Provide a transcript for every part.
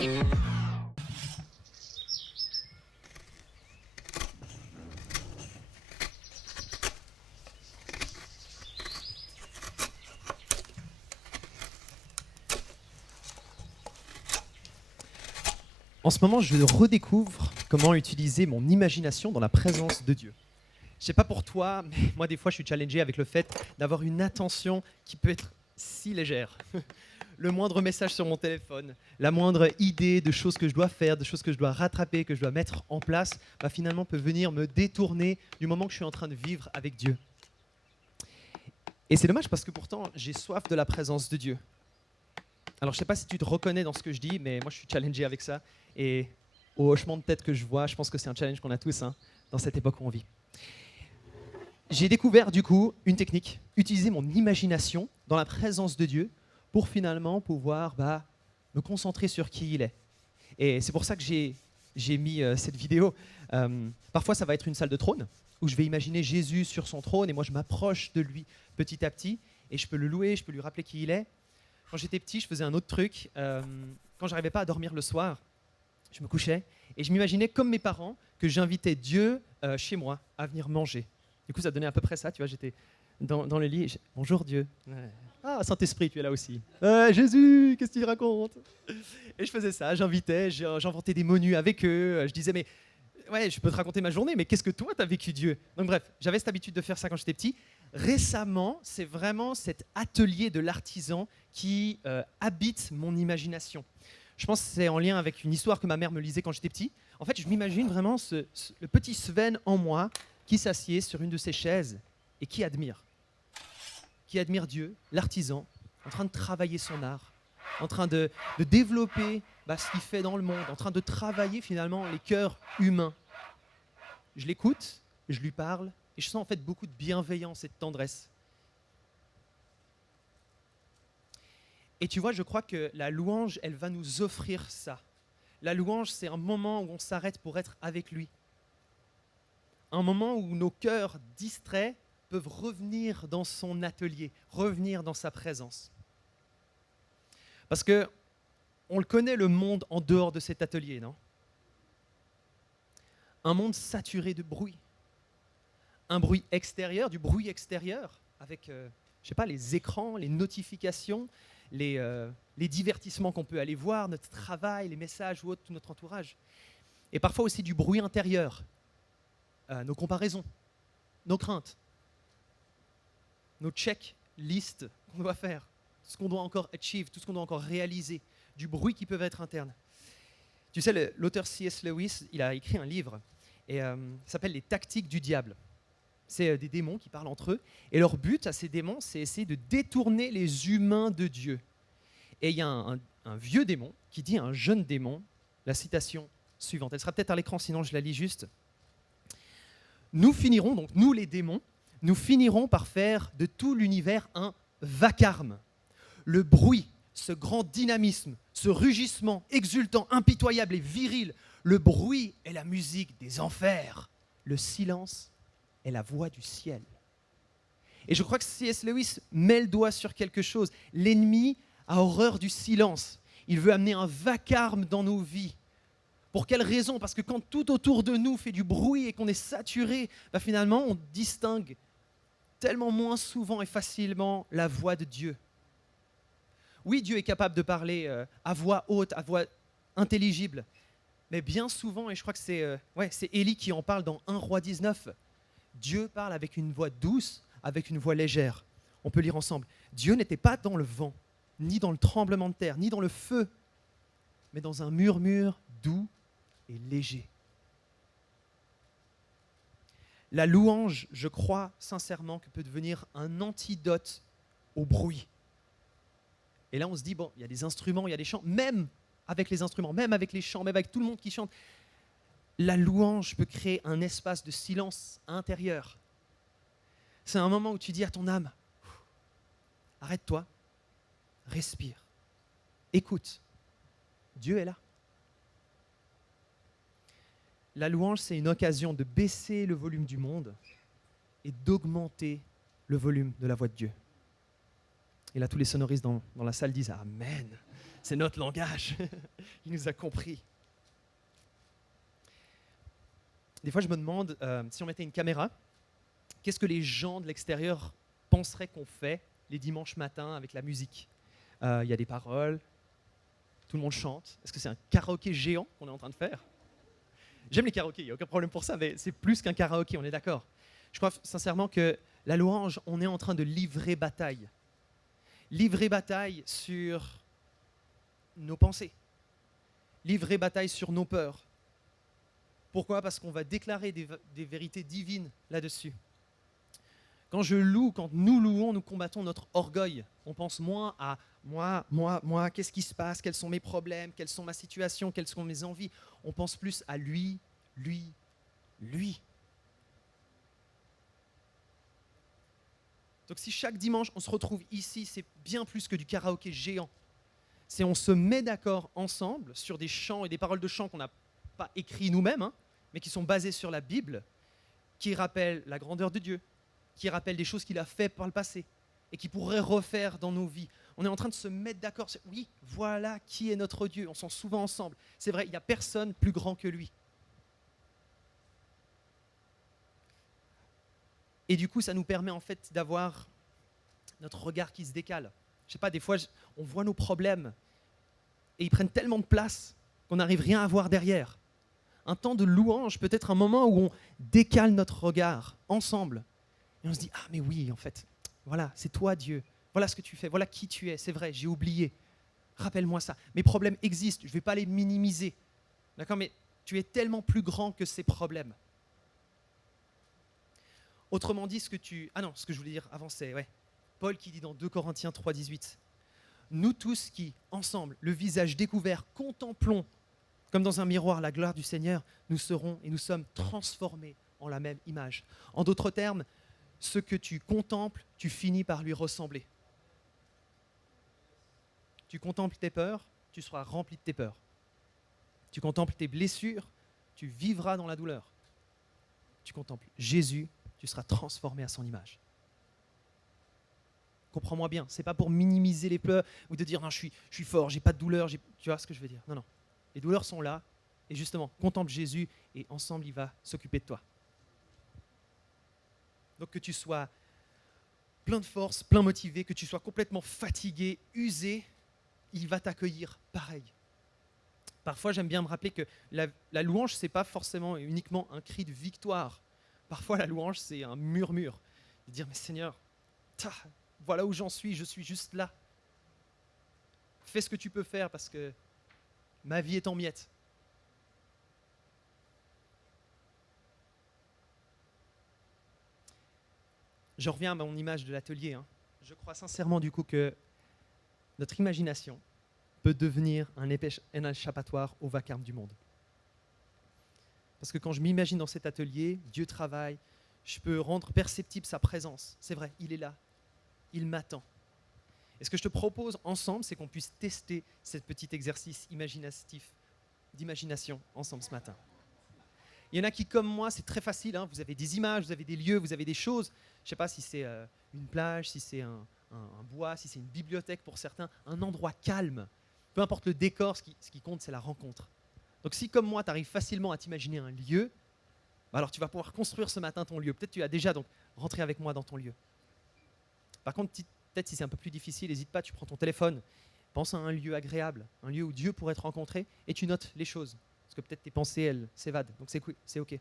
En ce moment, je redécouvre comment utiliser mon imagination dans la présence de Dieu. Je sais pas pour toi, mais moi des fois je suis challengé avec le fait d'avoir une attention qui peut être si légère. Le moindre message sur mon téléphone, la moindre idée de choses que je dois faire, de choses que je dois rattraper, que je dois mettre en place, finalement peut venir me détourner du moment que je suis en train de vivre avec Dieu. Et c'est dommage parce que pourtant j'ai soif de la présence de Dieu. Alors je sais pas si tu te reconnais dans ce que je dis, mais moi je suis challengé avec ça. Et au hochement de tête que je vois, je pense que c'est un challenge qu'on a tous dans cette époque où on vit. J'ai découvert du coup une technique, utiliser mon imagination dans la présence de Dieu pour finalement pouvoir me concentrer sur qui il est. Et c'est pour ça que j'ai mis cette vidéo. Parfois ça va être une salle de trône où je vais imaginer Jésus sur son trône et moi je m'approche de lui petit à petit et je peux le louer, je peux lui rappeler qui il est. Quand j'étais petit, je faisais un autre truc. Quand j'arrivais pas à dormir le soir, je me couchais et je m'imaginais comme mes parents que j'invitais Dieu chez moi à venir manger. Du coup, ça donnait à peu près ça, tu vois, j'étais dans le lit et bonjour Dieu. Ouais. Ah, Saint-Esprit, tu es là aussi. Jésus, qu'est-ce qu'il raconte? Et je faisais ça, j'invitais, j'inventais des menus avec eux. Je disais, mais ouais, je peux te raconter ma journée, mais qu'est-ce que toi, t'as vécu Dieu? Donc bref, j'avais cette habitude de faire ça quand j'étais petit. Récemment, c'est vraiment cet atelier de l'artisan qui habite mon imagination. Je pense que c'est en lien avec une histoire que ma mère me lisait quand j'étais petit. En fait, je m'imagine vraiment le petit Sven en moi qui s'assied sur une de ces chaises et qui admire Dieu, l'artisan, en train de travailler son art, en train de développer ce qu'il fait dans le monde, en train de travailler finalement les cœurs humains. Je l'écoute, je lui parle et je sens en fait beaucoup de bienveillance et de tendresse. Et tu vois, je crois que la louange, elle va nous offrir ça. La louange, c'est un moment où on s'arrête pour être avec lui. Un moment où nos cœurs distraits peuvent revenir dans son atelier, revenir dans sa présence. Parce que on le connaît, le monde en dehors de cet atelier, non? Un monde saturé de bruit. Un bruit extérieur, du bruit extérieur, avec les écrans, les notifications, les divertissements qu'on peut aller voir, notre travail, les messages ou autre, tout notre entourage. Et parfois aussi du bruit intérieur, nos comparaisons, nos craintes, nos check-listes qu'on doit faire, tout ce qu'on doit encore achieve, tout ce qu'on doit encore réaliser, du bruit qui peut être interne. Tu sais, l'auteur C.S. Lewis, il a écrit un livre, et ça s'appelle « Les tactiques du diable ». C'est des démons qui parlent entre eux. Et leur but à ces démons, c'est essayer de détourner les humains de Dieu. Et il y a un vieux démon qui dit à un jeune démon la citation suivante. Elle sera peut-être à l'écran, sinon je la lis juste. Nous finirons, donc nous les démons, nous finirons par faire de tout l'univers un vacarme. Le bruit, ce grand dynamisme, ce rugissement exultant, impitoyable et viril, le bruit est la musique des enfers. Le silence est la voix du ciel. Et je crois que C.S. Lewis met le doigt sur quelque chose. L'ennemi a horreur du silence. Il veut amener un vacarme dans nos vies. Pour quelle raison? Parce que quand tout autour de nous fait du bruit et qu'on est saturé, finalement, on distingue tellement moins souvent et facilement la voix de Dieu. Oui, Dieu est capable de parler à voix haute, à voix intelligible. Mais bien souvent, et je crois que c'est Élie qui en parle dans 1 Roi 19, Dieu parle avec une voix douce, avec une voix légère. On peut lire ensemble. Dieu n'était pas dans le vent, ni dans le tremblement de terre, ni dans le feu, mais dans un murmure doux et léger. La louange, je crois sincèrement que peut devenir un antidote au bruit. Et là, on se dit, bon, il y a des instruments, il y a des chants, même avec les instruments, même avec les chants, même avec tout le monde qui chante, la louange peut créer un espace de silence intérieur. C'est un moment où tu dis à ton âme, arrête-toi, respire, écoute, Dieu est là. La louange, c'est une occasion de baisser le volume du monde et d'augmenter le volume de la voix de Dieu. Et là, tous les sonoristes dans la salle disent « Amen ». C'est notre langage. Il nous a compris. Des fois, je me demande, si on mettait une caméra, qu'est-ce que les gens de l'extérieur penseraient qu'on fait les dimanches matins avec la musique. Il y a des paroles, tout le monde chante. Est-ce que c'est un karaoké géant qu'on est en train de faire? J'aime les karaokés, il n'y a aucun problème pour ça, mais c'est plus qu'un karaoké, on est d'accord. Je crois sincèrement que la louange, on est en train de livrer bataille. Livrer bataille sur nos pensées. Livrer bataille sur nos peurs. Pourquoi? Parce qu'on va déclarer des vérités divines là-dessus. Quand nous louons, nous combattons notre orgueil. On pense moins à moi, qu'est-ce qui se passe, quels sont mes problèmes, quelles sont ma situation, quelles sont mes envies. On pense plus à lui. Donc si chaque dimanche on se retrouve ici, c'est bien plus que du karaoké géant. C'est on se met d'accord ensemble sur des chants et des paroles de chants qu'on n'a pas écrits nous-mêmes, mais qui sont basés sur la Bible, qui rappellent la grandeur de Dieu, qui rappellent des choses qu'il a fait par le passé et qui pourrait refaire dans nos vies. On est en train de se mettre d'accord. Oui, voilà qui est notre Dieu. On s'en souvient ensemble. C'est vrai, il n'y a personne plus grand que lui. Et du coup, ça nous permet en fait d'avoir notre regard qui se décale. Je sais pas, des fois, on voit nos problèmes et ils prennent tellement de place qu'on n'arrive rien à voir derrière. Un temps de louange peut être un moment où on décale notre regard ensemble. Et on se dit, ah mais oui, en fait, voilà, c'est toi Dieu. Voilà ce que tu fais, voilà qui tu es. C'est vrai, j'ai oublié. Rappelle-moi ça. Mes problèmes existent, je ne vais pas les minimiser. D'accord, mais tu es tellement plus grand que ces problèmes. Autrement dit, ce que je voulais dire avant, c'est Paul qui dit dans 2 Corinthiens 3, 18, nous tous qui, ensemble, le visage découvert, contemplons comme dans un miroir la gloire du Seigneur, nous serons et nous sommes transformés en la même image. En d'autres termes, ce que tu contemples, tu finis par lui ressembler. Tu contemples tes peurs, tu seras rempli de tes peurs. Tu contemples tes blessures, tu vivras dans la douleur. Tu contemples Jésus, tu seras transformé à son image. Comprends-moi bien, ce n'est pas pour minimiser les peurs ou de dire non, je suis fort, j'ai pas de douleur, tu vois ce que je veux dire. Non. Les douleurs sont là et justement, contemple Jésus et ensemble, il va s'occuper de toi. Donc que tu sois plein de force, plein motivé, que tu sois complètement fatigué, usé, il va t'accueillir pareil. Parfois, j'aime bien me rappeler que la louange, ce n'est pas forcément uniquement un cri de victoire. Parfois, la louange, c'est un murmure. De dire, mais Seigneur, voilà où j'en suis, je suis juste là. Fais ce que tu peux faire parce que ma vie est en miettes. Je reviens à mon image de l'atelier. Je crois sincèrement du coup que notre imagination peut devenir un échappatoire au vacarme du monde. Parce que quand je m'imagine dans cet atelier, Dieu travaille, je peux rendre perceptible sa présence. C'est vrai, il est là, il m'attend. Et ce que je te propose ensemble, c'est qu'on puisse tester ce petit exercice imaginatif d'imagination ensemble ce matin. Il y en a qui, comme moi, c'est très facile. Vous avez des images, vous avez des lieux, vous avez des choses. Je ne sais pas si c'est une plage, si c'est un bois, si c'est une bibliothèque pour certains, un endroit calme. Peu importe le décor, ce qui compte, c'est la rencontre. Donc si, comme moi, tu arrives facilement à t'imaginer un lieu, alors tu vas pouvoir construire ce matin ton lieu. Peut-être tu as déjà donc rentré avec moi dans ton lieu. Par contre, peut-être si c'est un peu plus difficile, n'hésite pas, tu prends ton téléphone, pense à un lieu agréable, un lieu où Dieu pourrait te rencontrer, et tu notes les choses. Parce que peut-être tes pensées, elles s'évadent. Donc c'est cool, c'est OK.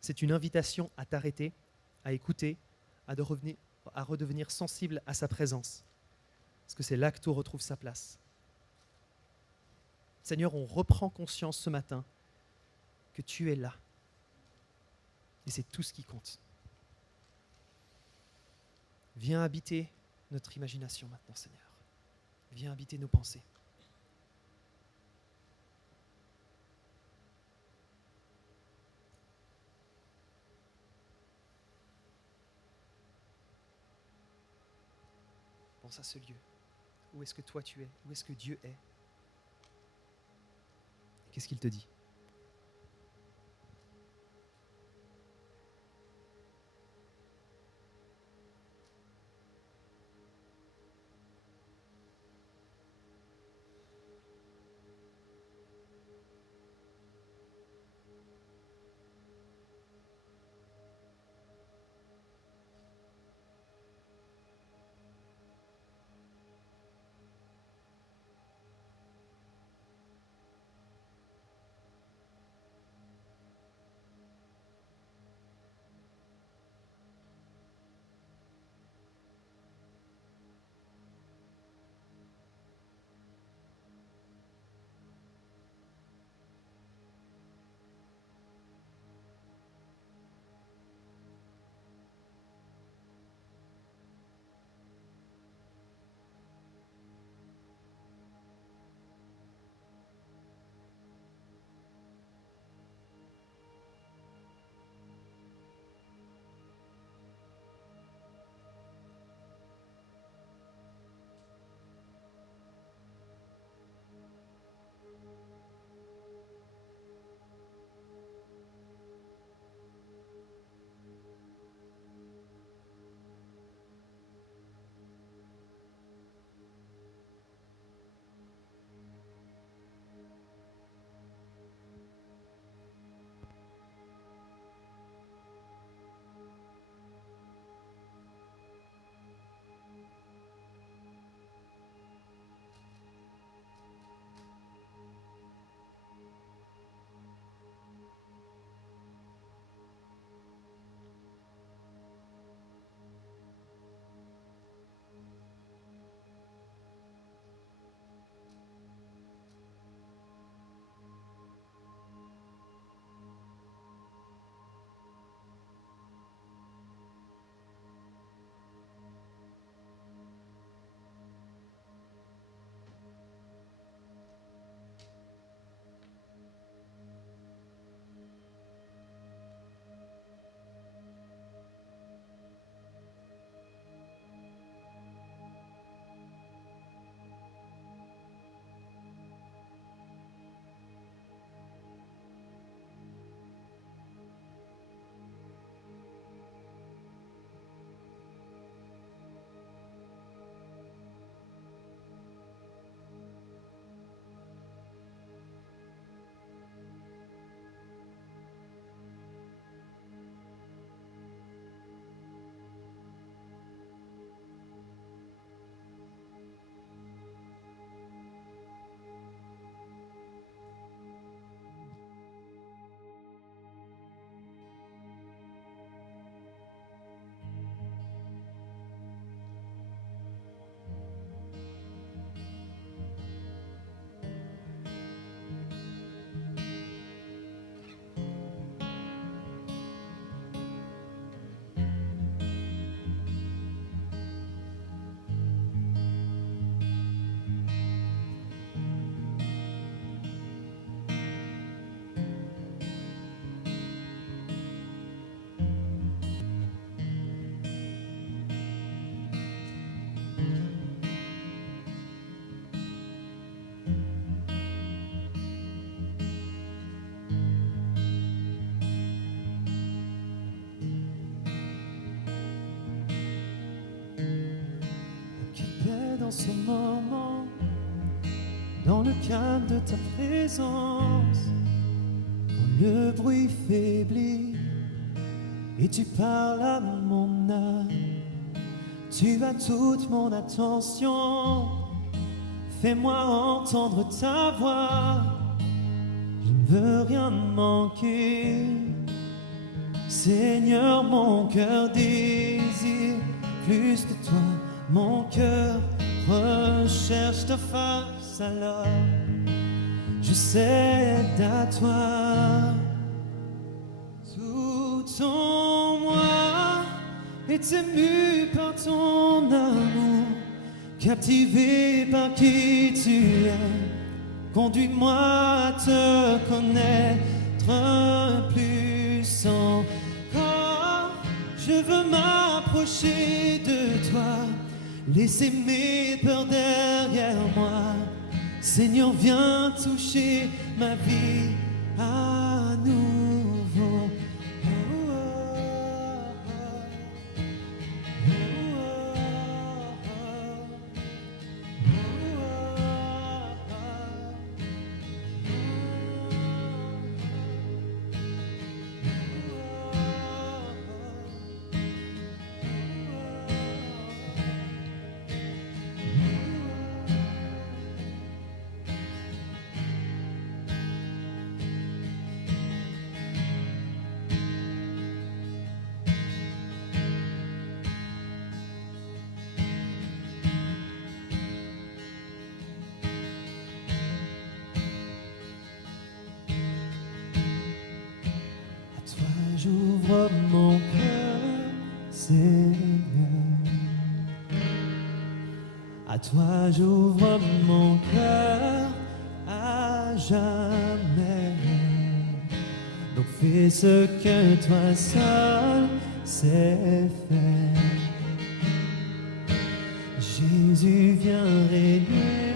C'est une invitation à t'arrêter, à écouter, à redevenir sensible à sa présence. Parce que c'est là que tout retrouve sa place. Seigneur, on reprend conscience ce matin que tu es là. Et c'est tout ce qui compte. Viens habiter notre imagination maintenant, Seigneur. Viens habiter nos pensées. Pense à ce lieu. Où est-ce que toi tu es? Où est-ce que Dieu est? Qu'est-ce qu'il te dit? en ce moment, dans le calme de ta présence, quand le bruit faiblit et tu parles à mon âme, tu as toute mon attention. Fais-moi entendre ta voix, je ne veux rien manquer. Seigneur, mon cœur désire plus de toi. Mon cœur recherche ta face, alors je cède à toi. Tout en moi est ému par ton amour, captivé par qui tu es. Conduis-moi à te connaître plus encore. Je veux m'approcher de toi, laisser mes peurs derrière moi. Seigneur, viens toucher ma vie à nouveau. J'ouvre mon cœur, Seigneur. À toi j'ouvre mon cœur à jamais. Donc fais ce que toi seul sais faire. Jésus, viens régner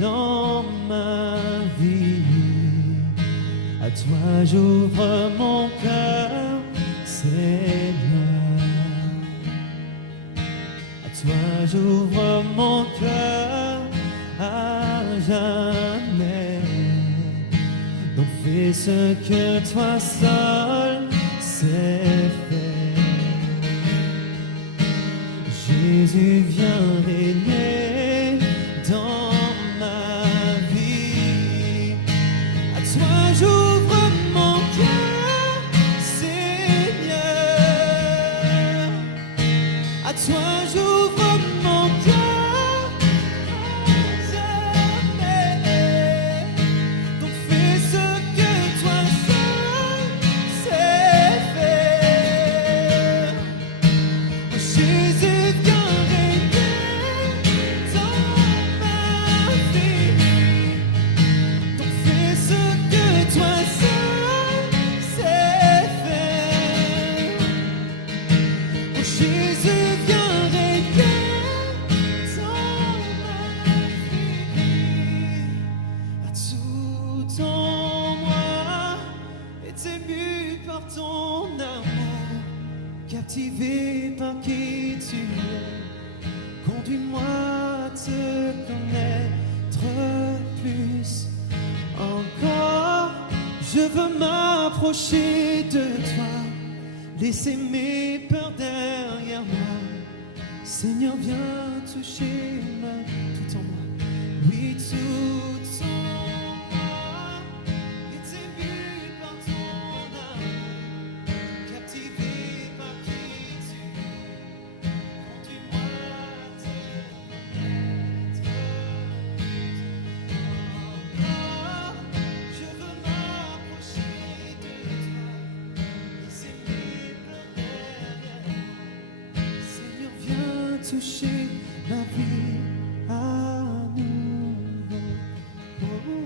dans ma vie. À toi j'ouvre mon cœur, Seigneur. À toi j'ouvre mon cœur à jamais. Donc fais ce que toi seul sais faire. Jésus, viens régner dans ma vie. À toi j'ouvre mon cœur, Seigneur. À toi j'ouvre mon cœur à jamais. Donc fais ce que toi seul sais faire. Oh, Jésus, viens régner dans ma vie. Donc fais ce que toi seul sais faire. Oh, Jésus, viens régner dans ma vie. À tout en moi est ému par ton amour, captivé par qui tu es. Conduis-moi à te connaître plus encore. Je veux m'approcher de toi, laisser mes peurs derrière moi. Seigneur, viens toucher tout en moi. Oui, tout en moi est ému par ton amour, captivé par qui tu es. Conduis-moi à te connaître encore. Je veux m'approcher de toi, laisser mes peurs derrière moi. Seigneur, viens toucher ma vie à nouveau. Oh, oh.